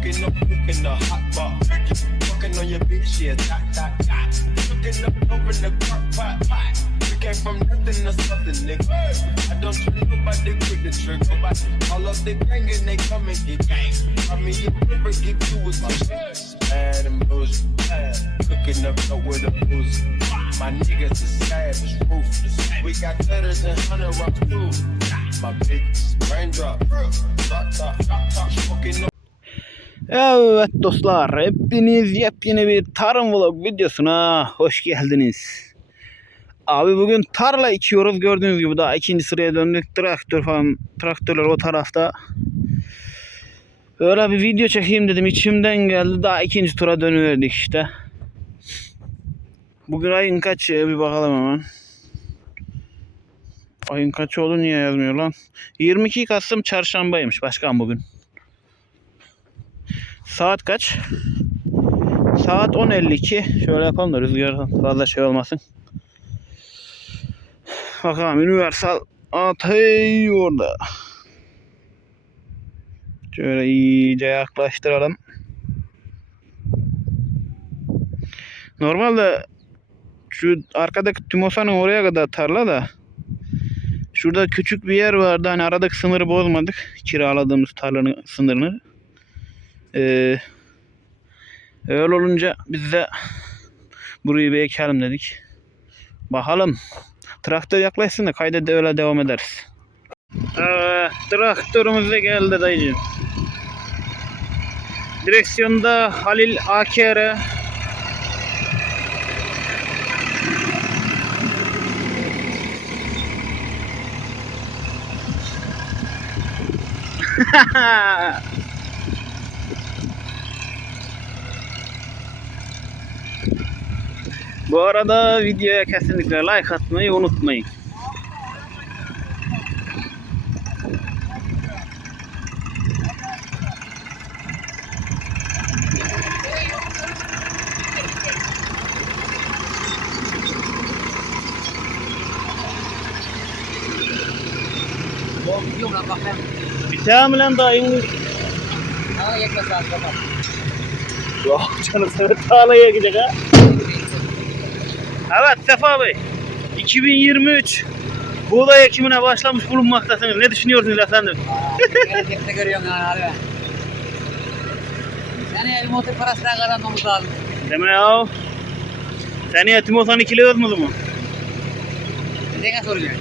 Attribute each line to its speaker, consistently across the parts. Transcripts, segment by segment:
Speaker 1: smoking up, cooking the hot bar. Fucking on your bitch, yeah, dot, dot, dot. Cooking up over the pot, pot. We came from nothing to something, nigga. I don't trust nobody with the trigger. All of the gang they come and get gang. I mean, you never get you with my shit. Bad and boozy. Cooking up with a boozy. My niggas is savage. We got letters and hundred rock.
Speaker 2: Evet dostlar, hepiniz yepyeni bir tarım vlog videosuna hoş geldiniz. Abi bugün tarla ekiyoruz gördüğünüz gibi daha ikinci sıraya döndük. Traktör falan, traktörler o tarafta. Öyle bir video çekeyim dedim içimden geldi daha ikinci tura dönüverdik işte. Bugün ayın kaç bir bakalım hemen. Ayın kaç oldu niye yazmıyor lan? 22 Kasım çarşambaymış başkan bugün. Saat kaç? Saat 10.52. Şöyle yapalım da rüzgardan fazla şey olmasın. Bakalım Universal Atay orada. Şöyle iyice yaklaştıralım. Normalde şu arkadaki Timosan'ın oraya kadar tarla da şurada küçük bir yer vardı. Hani aradaki sınırı bozmadık. Kiraladığımız tarlanın sınırını. Ee, öyle olunca biz de burayı bir ekelim dedik. Bakalım. Traktör yaklaşsın da kayda da öyle devam ederiz. Evet, traktörümüz de geldi dayıcım. Direksiyonda Halil AKR. Bu arada videoya kesinlikle like atmayı unutmayın.
Speaker 3: Yok lan bak
Speaker 2: mi lan dayın?
Speaker 3: Sana yetmez lazım bak.
Speaker 2: Yok canım sana tarlaya gidecek ha. Evet Sefa Bey. 2023 buğday ekimine başlamış bulunmaktasınız. Ne düşünüyorsunuz efendim?
Speaker 3: Gelecekte görüyorsun yani abi. Yani bir motor parası daha kazanmamız lazım.
Speaker 2: Deme ya. Seneye Timosan ikili yazmadı mı?
Speaker 3: Neye soracak?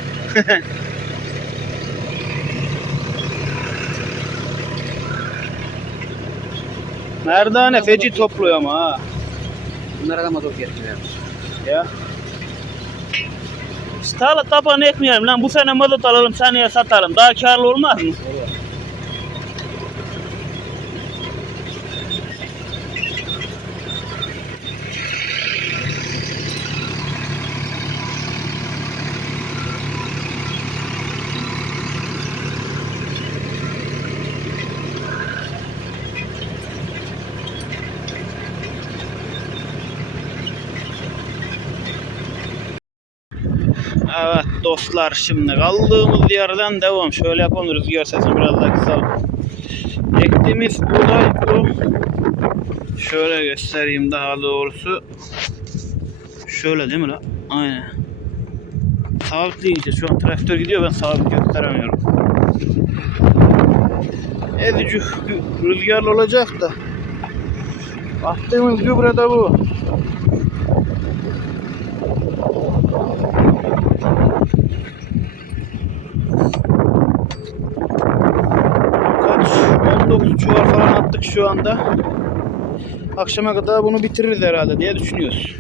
Speaker 2: Merdane feci topluyor ama ha.
Speaker 3: Bunlara da motor gerekiyor.
Speaker 2: Ya. Tarla tabanı ekmeyelim lan. Bu sene mazot alalım seneye satalım. Daha karlı olmaz mı? Evet dostlar şimdi kaldığımız yerden devam. Şöyle yapalım rüzgar sesini biraz daha kısalım. Ektiğimiz buğday bu. Şöyle göstereyim daha doğrusu. Şöyle değil mi la? Aynen. Sabitleyince şu an traktör gidiyor ben sabit gösteremiyorum. Ezici rüzgarlı olacak da. Attığımız gübre de bu. kaç 19 çuval falan attık şu anda. Akşama kadar bunu bitiririz herhalde diye düşünüyoruz.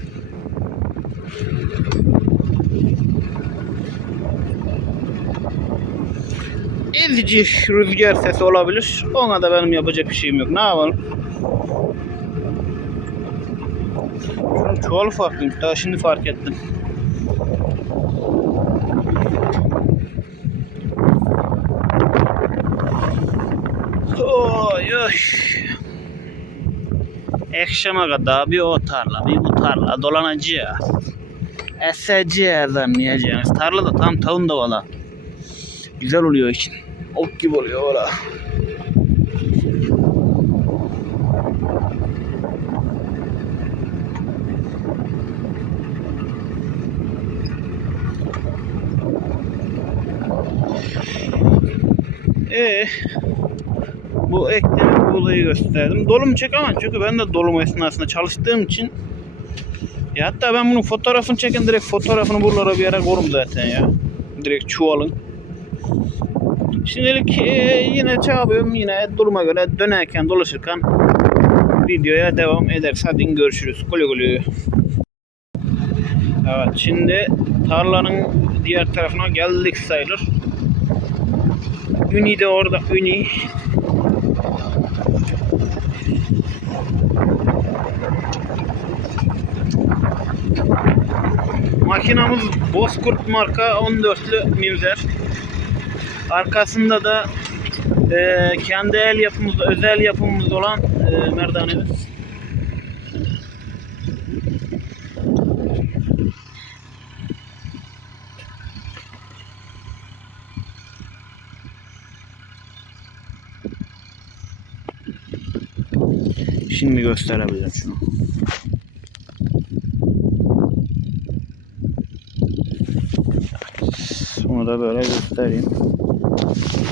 Speaker 2: Ezici rüzgar sesi olabilir. Ona da benim yapacak bir şeyim yok. Ne yapalım? Çuvalı farklıymış. Daha şimdi fark ettim. Oy oy. Akşama kadar bir o tarla, bir bu tarla dolanacağız. Eseceğiz anlayacağız. Tarla da tam tavuğun da valla. Güzel oluyor için. Ok gibi oluyor valla. Ee, bu eklenen olayı gösterdim. Dolum çekemem çünkü ben de dolum esnasında çalıştığım için ya hatta ben bunun fotoğrafını çekin direkt fotoğrafını buralara bir yere korum zaten ya. Direkt çuvalın. Şimdilik e, yine çağırıyorum yine duruma göre dönerken dolaşırken videoya devam ederiz. Hadi görüşürüz. Gülü gülü. Evet şimdi tarlanın diğer tarafına geldik sayılır. Üni de orada Üni. Makinamız Bozkurt marka 14'lü mimzer. Arkasında da e, kendi el yapımız, özel yapımımız olan e, merdanemiz. Şimdi gösterebilirim şunu. Bunu da böyle göstereyim.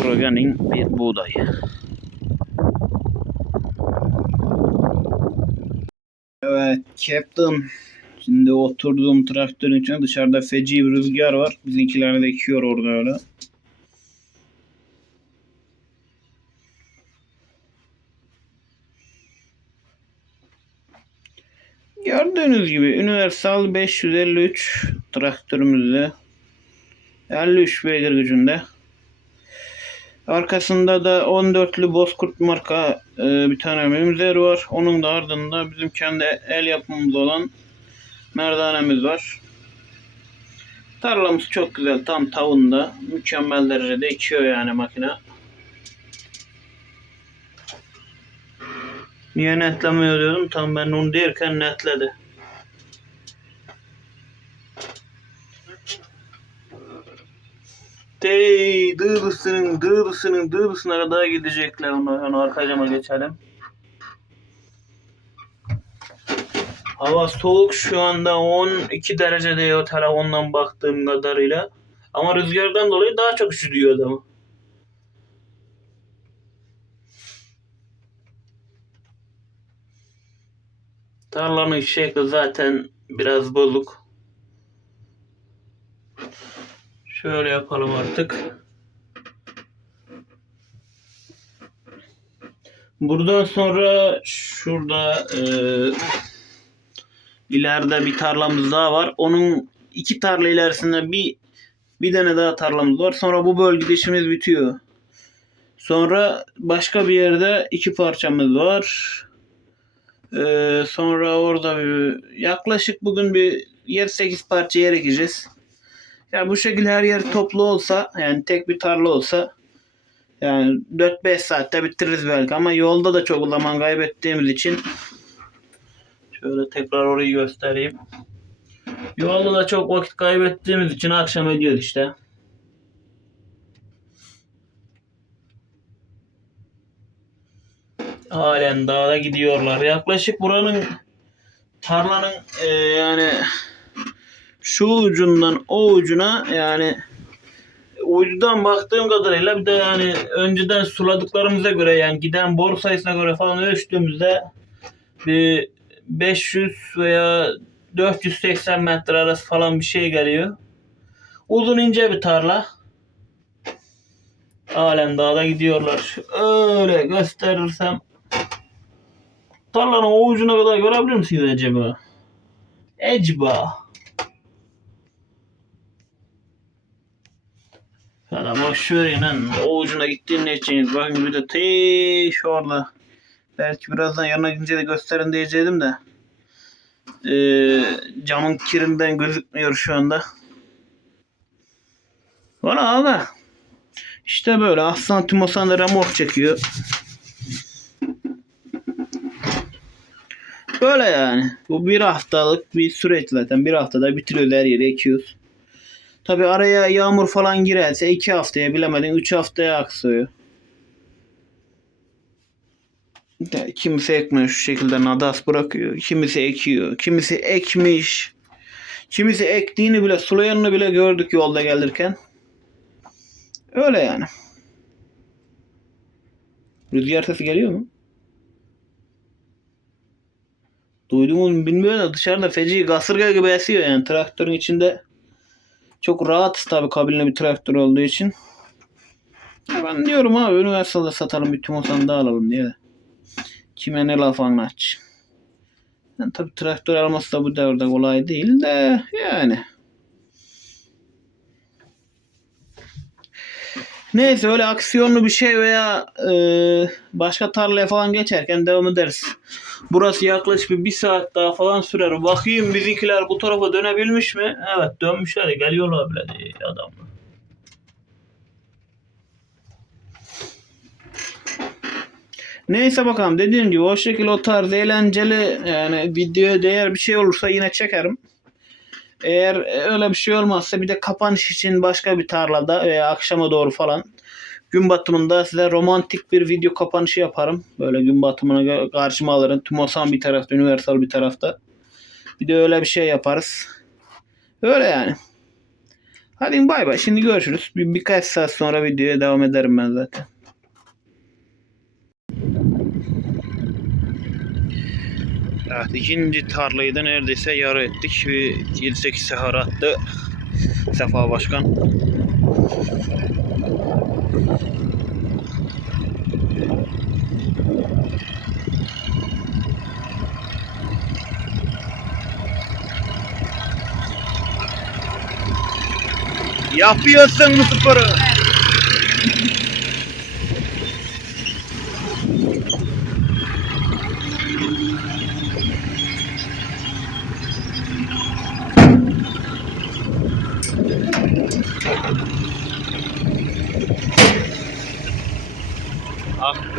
Speaker 2: Progenin bir buğdayı. Evet, Captain. Şimdi oturduğum traktörün içinde dışarıda feci bir rüzgar var. Bizimkiler de ekiyor orada öyle. Gördüğünüz gibi Universal 553 traktörümüzde 53 beygir gücünde. Arkasında da 14'lü Bozkurt marka e, bir tane mimzer var. Onun da ardında bizim kendi el yapımımız olan merdanemiz var. Tarlamız çok güzel. Tam tavında. Mükemmel derecede ekiyor yani makine. Niye netlemiyor diyordum. Tam ben onu derken netledi. Dey, dığdısının, dığdısının, dığdısına kadar gidecekler onlar. Yani arka cama geçelim. Hava soğuk şu anda 12 derece diyor telefondan baktığım kadarıyla. Ama rüzgardan dolayı daha çok üşütüyor adamı. Tarlanın şekli zaten biraz bozuk. Şöyle yapalım artık. Buradan sonra şurada e, ileride bir tarlamız daha var. Onun iki tarla ilerisinde bir bir tane daha tarlamız var. Sonra bu bölgede işimiz bitiyor. Sonra başka bir yerde iki parçamız var. Ee, sonra orada bir, yaklaşık bugün bir 7-8 parça yer ekeceğiz. Ya bu şekilde her yer toplu olsa yani tek bir tarla olsa yani 4-5 saatte bitiririz belki ama yolda da çok zaman kaybettiğimiz için şöyle tekrar orayı göstereyim. Yolda da çok vakit kaybettiğimiz için akşam ediyoruz işte. Halen dağda gidiyorlar. Yaklaşık buranın tarlanın e, yani şu ucundan o ucuna yani uydudan baktığım kadarıyla bir de yani önceden suladıklarımıza göre yani giden boru sayısına göre falan ölçtüğümüzde bir 500 veya 480 metre arası falan bir şey geliyor. Uzun ince bir tarla. Halen dağda gidiyorlar. Öyle gösterirsem tarlanın o ucuna kadar görebilir misiniz acaba? Acaba. Ama şöyle lan o ucuna gittiğin ne içiniz? Bakın bir de tey şu orada. Belki birazdan yanına gidince de gösterin diyecektim de. Ee, camın kirinden gözükmüyor şu anda. Valla abi. İşte böyle Aslan Timosan da remork çekiyor. Böyle yani. Bu bir haftalık bir süreç zaten. Bir haftada bitiriyoruz her yeri ekiyoruz. Tabi araya yağmur falan girerse iki haftaya bilemedin üç haftaya aksıyor. Kimisi ekmiyor şu şekilde nadas bırakıyor. Kimisi ekiyor. Kimisi ekmiş. Kimisi ektiğini bile sulayanını bile gördük yolda gelirken. Öyle yani. Rüzgar sesi geliyor mu? Duydunuz mu bilmiyorum da dışarıda feci kasırga gibi esiyor yani traktörün içinde. Çok rahat tabii kabinli bir traktör olduğu için. Ben diyorum abi üniversitede satalım bir tümosan da alalım diye. Kime ne laf anlaç. Yani tabii traktör alması da bu devirde kolay değil de yani. Neyse öyle aksiyonlu bir şey veya e, başka tarlaya falan geçerken devam ederiz. Burası yaklaşık bir, bir saat daha falan sürer. Bakayım bizimkiler bu tarafa dönebilmiş mi? Evet dönmüşler geliyorlar bile adamlar. Neyse bakalım dediğim gibi o şekilde o tarz eğlenceli yani videoya değer bir şey olursa yine çekerim. Eğer öyle bir şey olmazsa bir de kapanış için başka bir tarlada veya akşama doğru falan gün batımında size romantik bir video kapanışı yaparım. Böyle gün batımına karşıma alırım. Tumosan bir tarafta, Universal bir tarafta. Bir de öyle bir şey yaparız. Öyle yani. Hadi bay bay. Şimdi görüşürüz. Bir, birkaç saat sonra videoya devam ederim ben zaten. Evet ikinci tarlayı da neredeyse yarı ettik. Bir 7-8 sefer attı Sefa Başkan. Yapıyorsun bu sporu.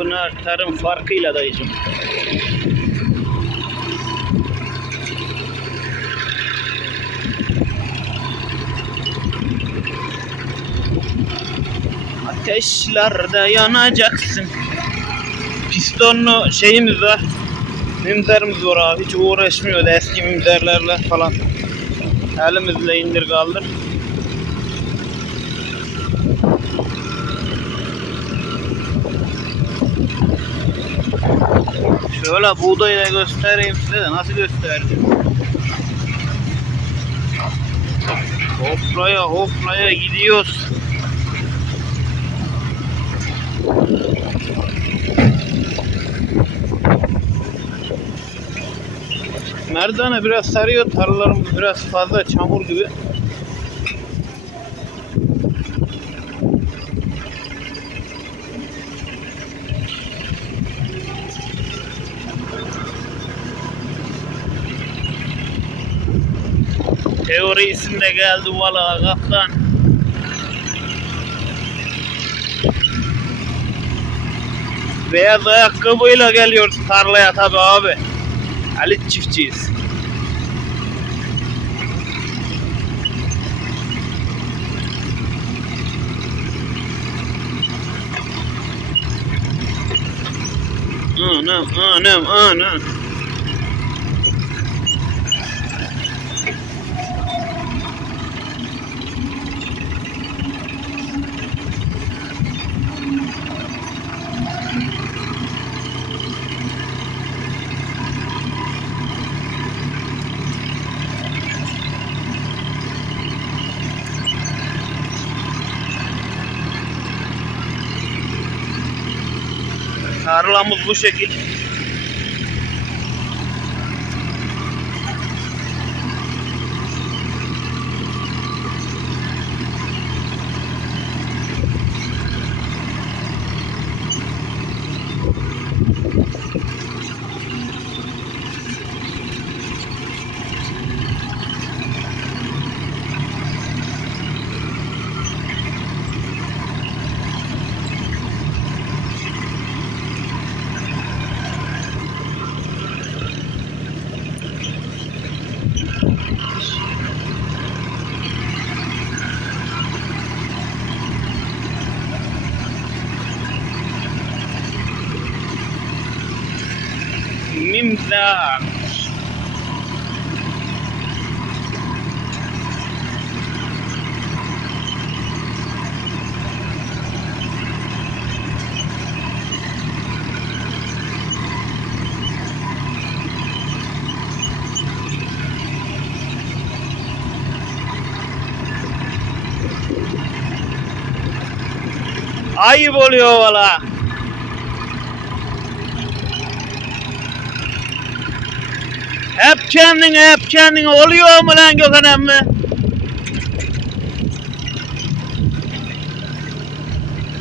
Speaker 2: Akpınar tarım farkıyla dayıcım. Ateşlerde yanacaksın. Pistonlu şeyimiz var. Mimzerimiz var abi. Hiç uğraşmıyor eski mimzerlerle falan. Elimizle indir kaldır. Şöyle buğdayla göstereyim size de nasıl göstereceğim. Hoplaya hoplaya gidiyoruz. Merdane biraz sarıyor, tarlalarımız biraz fazla çamur gibi. Teorisinde geldi valla kaptan. Beyaz ayakkabıyla geliyoruz tarlaya tabi abi. Ali çiftçiyiz. Anam anam anam. Tarlamız bu Mimza. Ayıp oluyor valla. Hep kendine hep kendine oluyor mu lan Gökhan emmi?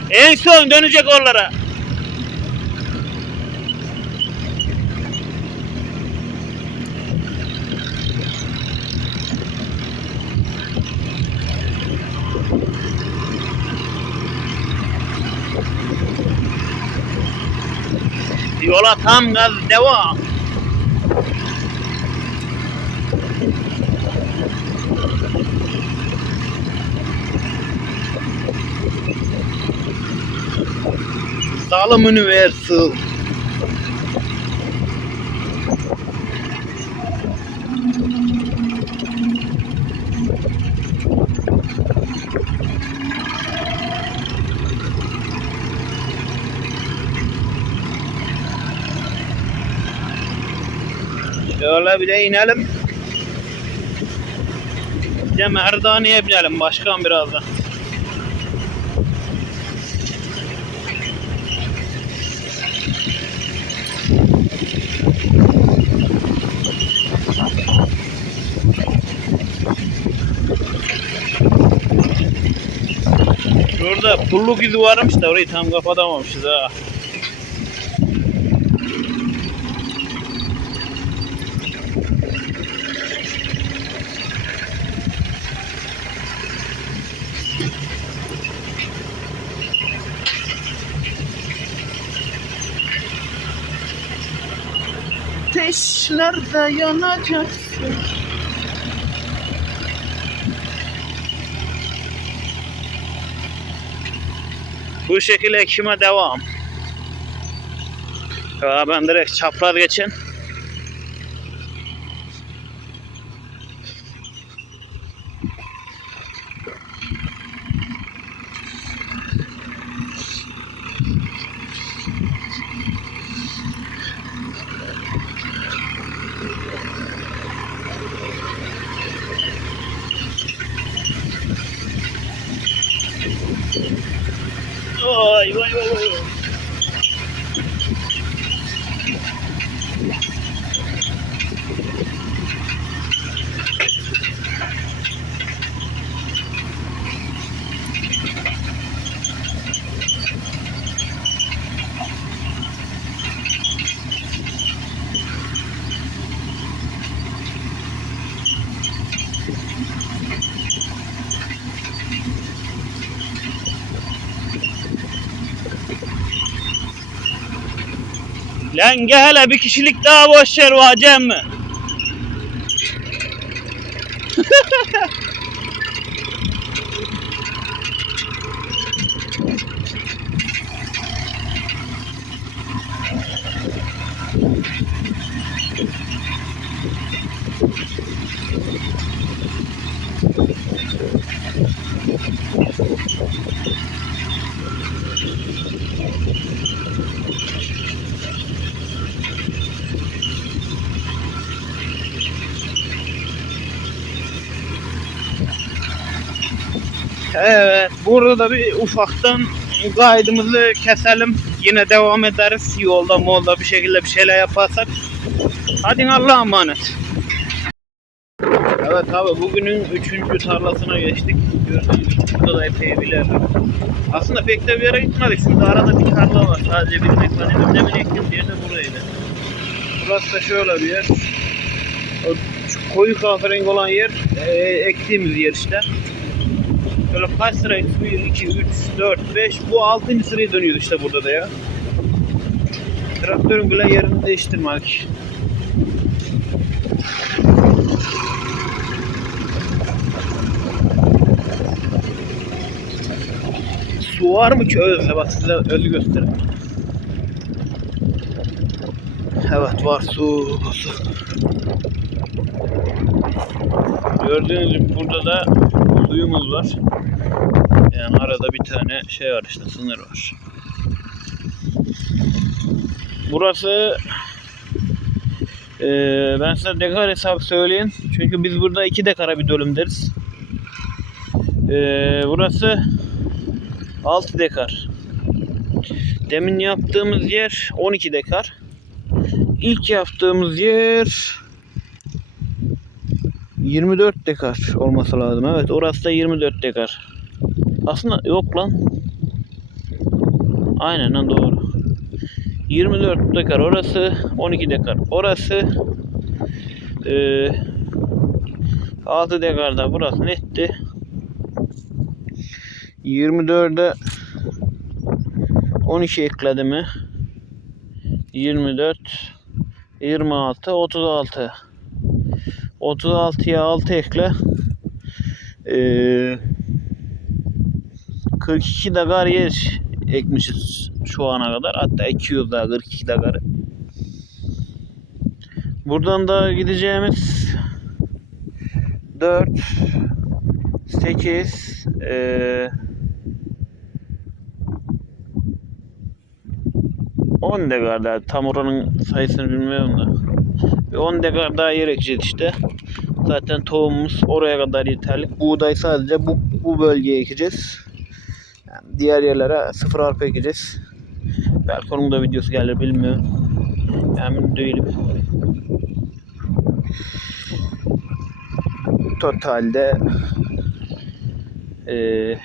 Speaker 2: En son dönecek oralara. Yola tam gaz devam. Sağlam Universal. Şöyle bir de inelim. Bir de Merdane'ye binelim başkan birazdan. Şurada pulluk izi varmış da orayı tam kapatamamışız ha. Ateşlerde yanacaksın. Bu şekilde ekime devam. Ya ben direkt çapraz geçin. Lan gel bir kişilik daha boş yer var Cem mi? Evet, burada da bir ufaktan kaydımızı keselim. Yine devam ederiz. Yolda molda bir şekilde bir şeyler yaparsak. Hadi Allah'a emanet. Evet abi bugünün üçüncü tarlasına geçtik. Gördüğünüz gibi burada da epey bir. Aslında pek de bir yere gitmedik. Şurada arada bir tarla var. Sadece bir mekanik demin ektim diye de buraydı. Burası da şöyle bir yer. O koyu kahverengi olan yer e, ektiğimiz yer işte. Böyle kaç sıraydı? 1, 2, 3, 4, 5. Bu 6. sırayı dönüyordu işte burada da ya. Traktörün bile yerini değiştirmedik. Su var mı ki özle? Bak size özü göstereyim. Evet var su. su. Gördüğünüz gibi burada da var. Yani arada bir tane şey var işte sınır var. Burası eee ben size dekar hesabı söyleyeyim. Çünkü biz burada 2 dekara bir dönüm deriz. Eee burası 6 dekar. Demin yaptığımız yer 12 dekar. İlk yaptığımız yer 24 dekar olması lazım. Evet orası da 24 dekar. Aslında yok lan. Aynen lan doğru. 24 dekar orası, 12 dekar orası. Ee, 6 dekar da burası netti. 24'e 12 ekledi mi? 24 26 36 36'ya 6 ekle. Ee, 42 dakar yer ekmişiz şu ana kadar. Hatta ekiyoruz daha 42 dakarı. Buradan da gideceğimiz 4 8 eee 10 dekar daha tam oranın sayısını bilmiyorum da. Bir 10 dekar daha yer ekeceğiz işte. Zaten tohumumuz oraya kadar yeterli. Buğday sadece bu, bu bölgeye ekeceğiz. Yani diğer yerlere sıfır arpa ekeceğiz. Belki onun da videosu gelir bilmiyorum. Emin değilim. Totalde eee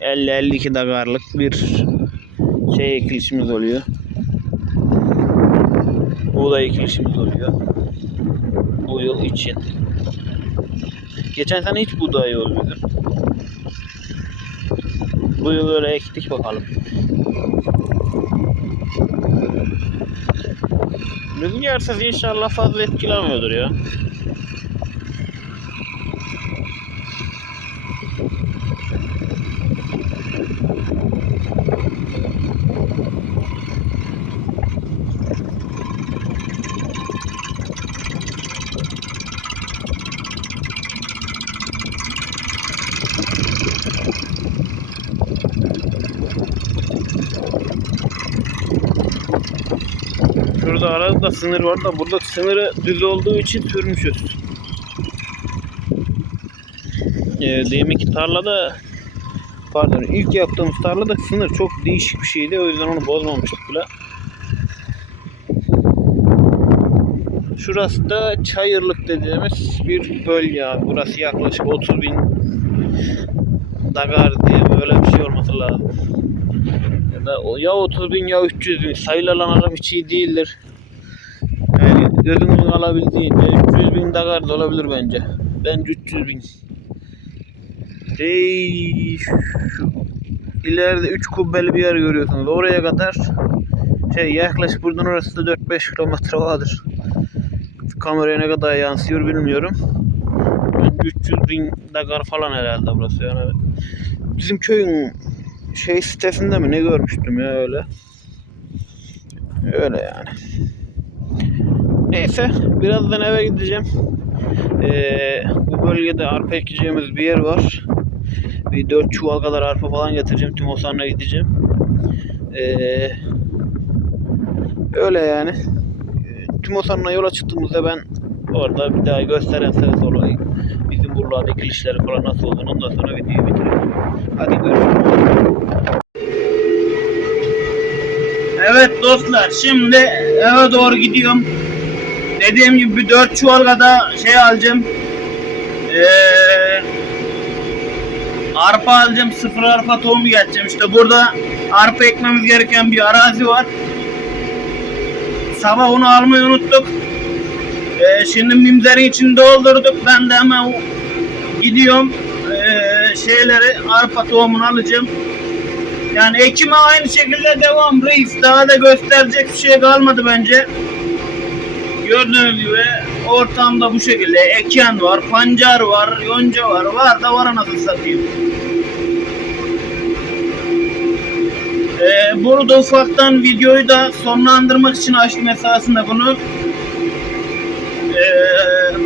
Speaker 2: 50-52 dakarlık bir şey ekilişimiz oluyor. Buğday ekilişimiz oluyor. Bu yıl için. Geçen sene hiç buğday olmuyordu. Bu yıl öyle ektik bakalım. Rüzgarsız inşallah fazla etkilemiyordur ya. Şurada arada sınır var da burada sınırı düz olduğu için sürmüşüz. Ee, deminki tarlada pardon ilk yaptığımız tarlada sınır çok değişik bir şeydi. O yüzden onu bozmamıştık bile. Şurası da Çayırlık dediğimiz bir bölge abi. Burası yaklaşık 30 bin dagar diye böyle bir şey olması lazım. Ya da ya 30 bin ya 300 bin sayılan aram hiç iyi değildir. Gözümüzün alabildiğince 300 bin dagar da olabilir bence. Bence 300 bin. Hey, şu ileride 3 kubbeli bir yer görüyorsunuz. Oraya kadar şey yaklaşık buradan orası da 4-5 kilometre vardır. Kameraya ne kadar yansıyor bilmiyorum. Bence 300 bin dagar falan herhalde burası yani. Bizim köyün şey sitesinde mi ne görmüştüm ya öyle. Öyle yani. Neyse birazdan eve gideceğim. Ee, bu bölgede arpa ekeceğimiz bir yer var. Bir 4 çuval kadar arpa falan getireceğim. Tüm Osan'a gideceğim. Ee, öyle yani. Ee, Tüm Osan'a yola çıktığımızda ben orada bir daha gösteren size olayı. Bizim buralarda ekilişleri falan nasıl olduğunu ondan sonra videoyu bitireceğim. Hadi görüşürüz. Evet dostlar şimdi eve doğru gidiyorum. Dediğim gibi bir 4 çuval kadar şey alacağım. Ee, arpa alacağım. Sıfır arpa tohumu geçeceğim. İşte burada arpa ekmemiz gereken bir arazi var. Sabah onu almayı unuttuk. Ee, şimdi mimzerin içini doldurduk. Ben de hemen gidiyorum. Ee, şeyleri arpa tohumunu alacağım. Yani ekime aynı şekilde devam reis. Daha da gösterecek bir şey kalmadı bence. Gördüğünüz gibi ortamda bu şekilde eken var, pancar var, yonca var, var da var anasını satayım. Ee, burada ufaktan videoyu da sonlandırmak için açtım esasında bunu. Ee,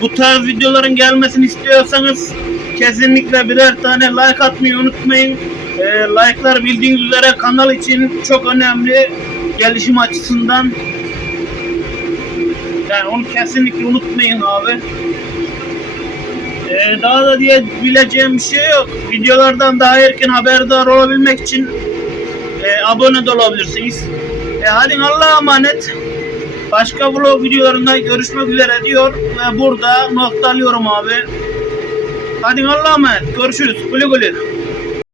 Speaker 2: bu tarz videoların gelmesini istiyorsanız kesinlikle birer tane like atmayı unutmayın. Ee, like'lar bildiğiniz üzere kanal için çok önemli gelişim açısından. Yani onu kesinlikle unutmayın abi. Ee, daha da diyebileceğim bir şey yok. Videolardan daha erken haberdar olabilmek için e, abone de olabilirsiniz. E, hadi Allah'a emanet. Başka vlog videolarında görüşmek üzere diyor ve burada noktalıyorum abi. Hadi Allah'a emanet. Görüşürüz. Güle güle.